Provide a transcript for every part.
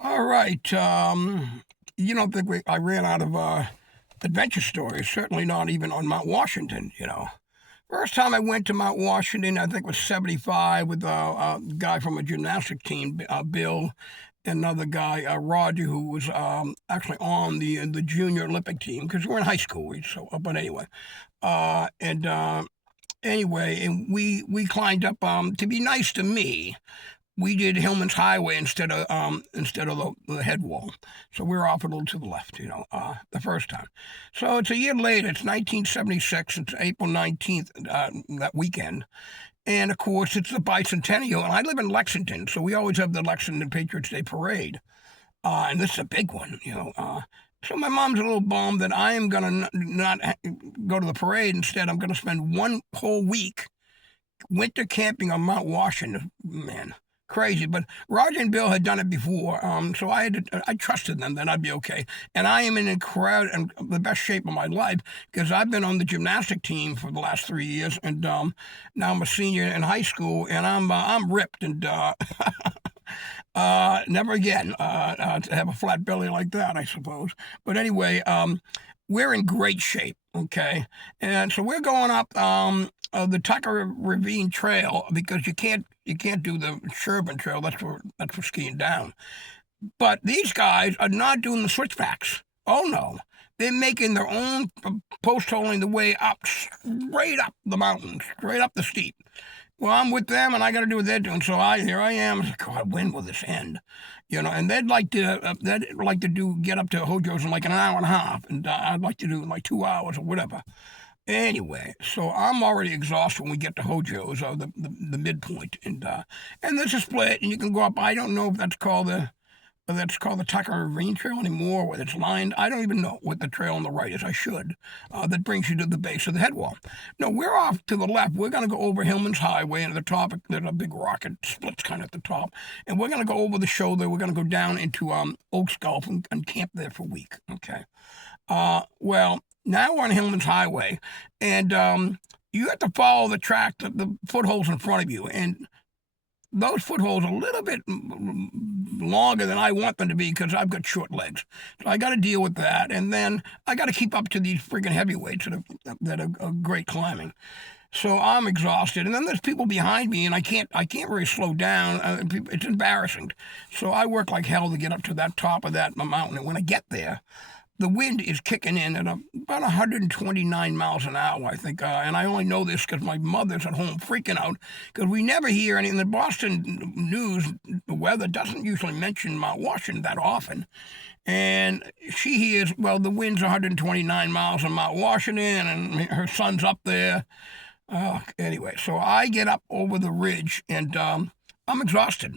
All right. You don't think I ran out of adventure stories? Certainly not even on Mount Washington. First time I went to Mount Washington, I think was 75 with a guy from a gymnastic team, Bill, and another guy, Roger, who was actually on the junior Olympic team because we were in high school. But anyway, and anyway, and we climbed up to be nice to me. We did Hillman's Highway instead of the head wall. So we were off a little to the left, the first time. So it's a year later. It's 1976. It's April 19th, that weekend. And of course, it's the bicentennial. And I live in Lexington, so we always have the Lexington Patriots Day Parade. And this is a big one. So my mom's a little bummed that I am going to not go to the parade. Instead, I'm going to spend one whole week winter camping on Mount Washington. Man, crazy. But Roger and Bill had done it before, so I trusted them that I'd be okay. And I am in the best shape of my life because I've been on the gymnastic team for the last 3 years, and now I'm a senior in high school, and I'm ripped and. Never again to have a flat belly like that, I suppose. But anyway, we're in great shape, okay? And so we're going up the Tucker Ravine Trail because you can't do the Sherburne Trail. That's for skiing down. But these guys are not doing the switchbacks. Oh no. They're making their own post holing the way up, straight up the mountain, straight up the steep. Well, I'm with them, and I got to do what they're doing. So here I am. God, when will this end? And they'd like to get up to Hojo's in like an hour and a half, and I'd like to do like 2 hours or whatever. Anyway, so I'm already exhausted when we get to Hojo's, or the midpoint, and there's a split, and you can go up. I don't know if that's called the Tucker Ravine Trail anymore, whether it's lined. I don't even know what the trail on the right is. I should. That brings you to the base of the head wall. No, we're off to the left. We're going to go over Hillman's Highway, and at the top, there's a big rock. It splits kind of at the top. And we're going to go over the shoulder. We're going to go down into Oaks Gulf and camp there for a week. Okay. Well, now we're on Hillman's Highway, and you have to follow the track, the footholds in front of you. And those footholds are a little bit longer than I want them to be because I've got short legs. So I got to deal with that. And then I got to keep up to these freaking heavyweights that are great climbing. So I'm exhausted. And then there's people behind me, and I can't really slow down. It's embarrassing. So I work like hell to get up to that top of that mountain. And when I get there, the wind is kicking in at about 129 miles an hour, I think. And I only know this because my mother's at home freaking out because we never hear any. In the Boston news, the weather doesn't usually mention Mount Washington that often. And she hears, well, the wind's 129 miles on Mount Washington, and her son's up there. Anyway, so I get up over the ridge, and I'm exhausted.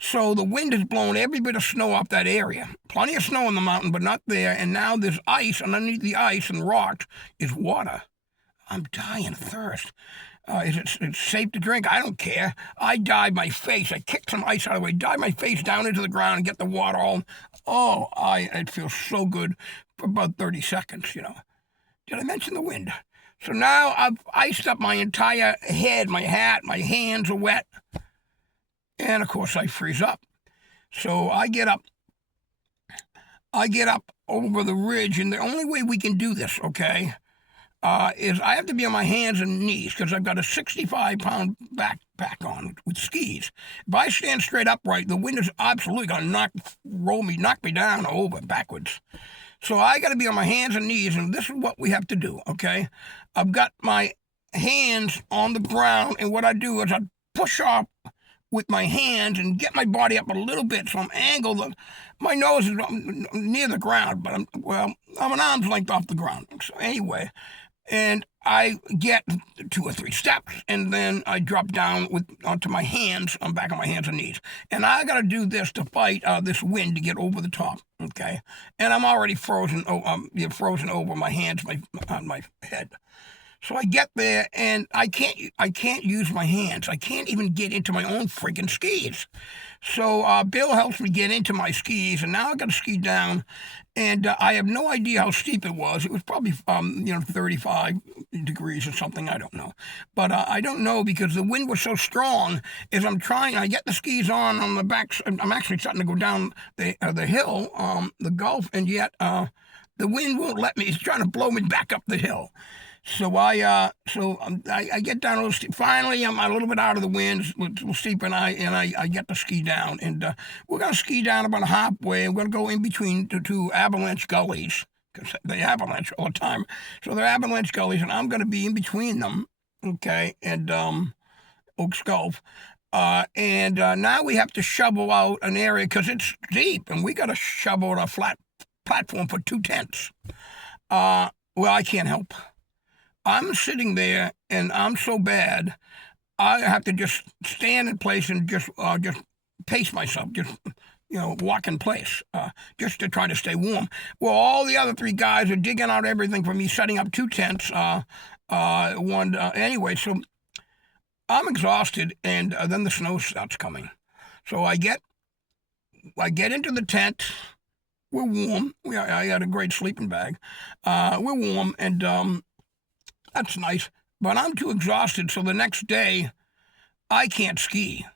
So the wind has blown every bit of snow off that area. Plenty of snow on the mountain, but not there. And now there's ice, and underneath the ice and rocks is water. I'm dying of thirst. It's safe to drink? I don't care. I dive my face. I kick some ice out of the way, dive my face down into the ground and get the water all. Oh, it feels so good for about 30 seconds. Did I mention the wind? So now I've iced up my entire head, my hat, my hands are wet. And of course I freeze up. So I get up over the ridge, and the only way we can do this, okay, is I have to be on my hands and knees because I've got a 65-pound backpack on with skis. If I stand straight upright, the wind is absolutely going to knock me down over backwards. So I got to be on my hands and knees, and this is what we have to do, okay? I've got my hands on the ground, and what I do is I push off with my hands and get my body up a little bit so I'm angled. My nose is near the ground, but I'm an arm's length off the ground. So anyway, and I get 2 or 3 steps, and then I drop down onto my hands. I'm back on my hands and knees, and I got to do this to fight this wind to get over the top. Okay, and I'm already frozen over my hands, on my head. So I get there and I can't use my hands. I can't even get into my own freaking skis. So Bill helps me get into my skis, and now I got to ski down, and I have no idea how steep it was. It was probably 35 degrees or something. I don't know, but I don't know because the wind was so strong. As I'm trying, I get the skis on the back. I'm actually starting to go down the hill, the Gulf, and yet the wind won't let me. It's trying to blow me back up the hill. So I get down a little steep. Finally, I'm a little bit out of the wind, a little steep, and I get to ski down. And we're gonna ski down about halfway. I'm gonna go in between the two avalanche gullies because they avalanche all the time. So they're avalanche gullies, and I'm gonna be in between them. Okay, and Oaks Gulf. Now we have to shovel out an area because it's deep, and we got to shovel out a flat platform for 2 tents. Well, I can't help. I'm sitting there and I'm so bad, I have to just stand in place and just pace myself, just walk in place, just to try to stay warm. Well, all the other 3 guys are digging out everything for me, setting up 2 tents. Anyway, so I'm exhausted, and then the snow starts coming. So I get into the tent. We're warm. I got a great sleeping bag. We're warm, and that's nice, but I'm too exhausted, so the next day, I can't ski.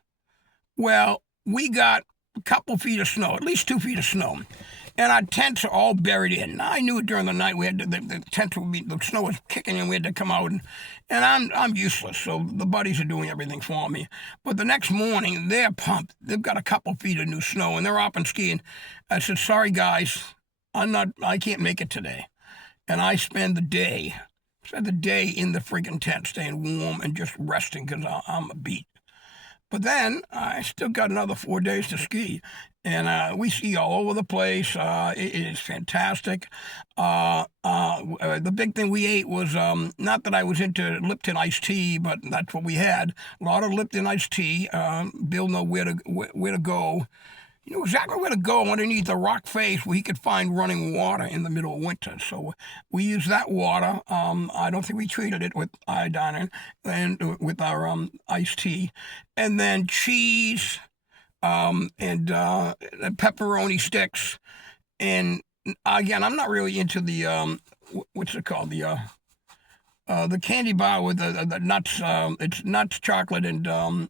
Well, we got a couple feet of snow, at least 2 feet of snow, and our tents are all buried in. Now, I knew during the night we had the tents would be, the snow was kicking and we had to come out, and I'm useless, so the buddies are doing everything for me. But the next morning, they're pumped. They've got a couple feet of new snow, and they're up and skiing. I said, sorry, guys, I can't make it today. And I spend the day in the freaking tent, staying warm and just resting because I'm beat. But then I still got another 4 days to ski, and we ski all over the place. It is fantastic. The big thing we ate was not that I was into Lipton iced tea, but that's what we had. A lot of Lipton iced tea. Bill knew where to go. You know exactly where to go underneath the rock face where he could find running water in the middle of winter. So we used that water. I don't think we treated it with iodine and with our iced tea. And then cheese and pepperoni sticks. And again, I'm not really into the, what's it called? The candy bar with the nuts. It's nuts, chocolate, and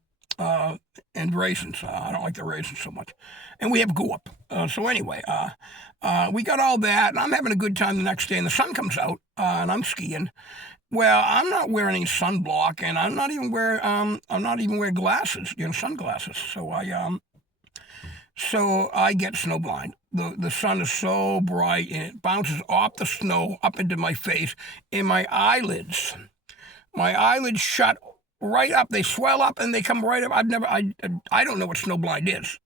raisins. I don't like the raisins so much. And we have gourd. So anyway, we got all that, and I'm having a good time the next day, and the sun comes out, and I'm skiing. Well, I'm not wearing any sunblock, and I'm not even wearing glasses, sunglasses. So I get snowblind. The sun is so bright, and it bounces off the snow up into my face, and my eyelids shut right up. They swell up and they come right up. I don't know what snowblind is.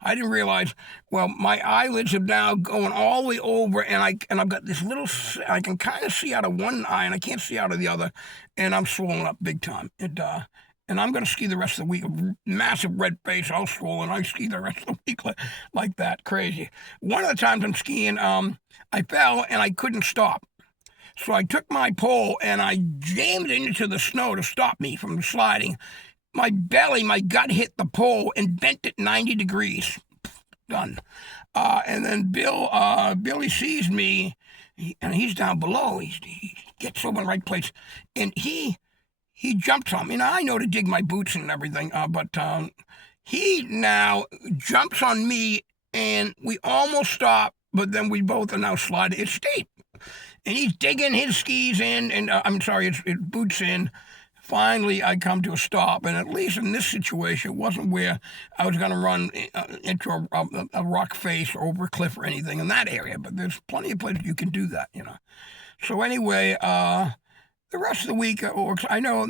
I didn't realize. Well, my eyelids are now going all the way over, and I've got this little. I can kind of see out of one eye, and I can't see out of the other, and I'm swollen up big time. And I'm going to ski the rest of the week. A massive red face, all swollen. I ski the rest of the week like that, crazy. One of the times I'm skiing, I fell and I couldn't stop. So I took my pole and I jammed it into the snow to stop me from sliding. My gut hit the pole and bent it 90 degrees. Done. And then Billy sees me, and he's down below. He gets over in the right place, and he jumps on me. Now, I know to dig my boots and everything, but he now jumps on me, and we almost stop, but then we both are now sliding. It's steep. And he's digging his skis in, and his boots in. Finally, I come to a stop, and at least in this situation, it wasn't where I was going to run into a rock face or over a cliff or anything in that area, but there's plenty of places you can do that, So anyway, the rest of the week, I know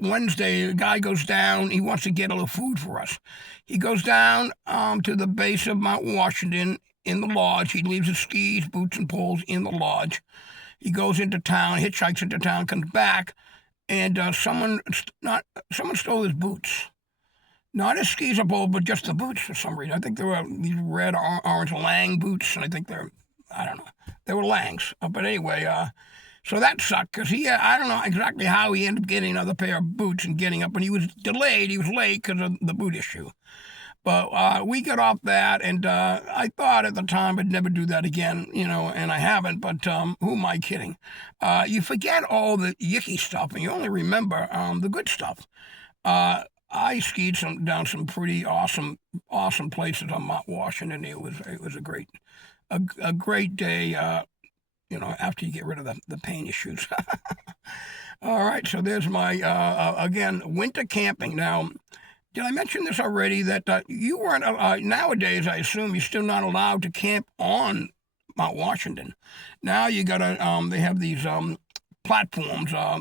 Wednesday, the guy goes down, he wants to get a little food for us. He goes down to the base of Mount Washington in the lodge. He leaves his skis, boots, and poles in the lodge. He goes into town, hitchhikes into town, comes back, and someone stole his boots. Not his skis or pole, but just the boots for some reason. I think they were these red or orange Lang boots, and I think I don't know, they were Langs. But anyway, So that sucked because I don't know exactly how he ended up getting another pair of boots and getting up. And he was delayed. He was late because of the boot issue. But we got off that, and I thought at the time I'd never do that again, and I haven't. But who am I kidding? You forget all the yicky stuff, and you only remember the good stuff. I skied down some pretty awesome places on Mount Washington. It was a great day. After you get rid of the pain issues. All right, so there's my again winter camping. Now, did I mention this already? That you weren't nowadays? I assume you're still not allowed to camp on Mount Washington. Now you gotta. They have these platforms. I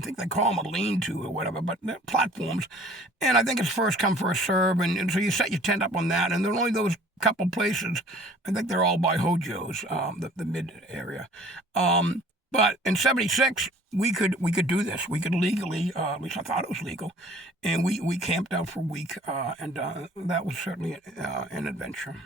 think they call them a lean-to or whatever, but they're platforms. And I think it's first come first serve, and so you set your tent up on that. And there are only those couple places. I think they're all by Hojo's, the mid area. But in '76, we could do this. We could legally, at least I thought it was legal, and we camped out for a week, and that was certainly an adventure.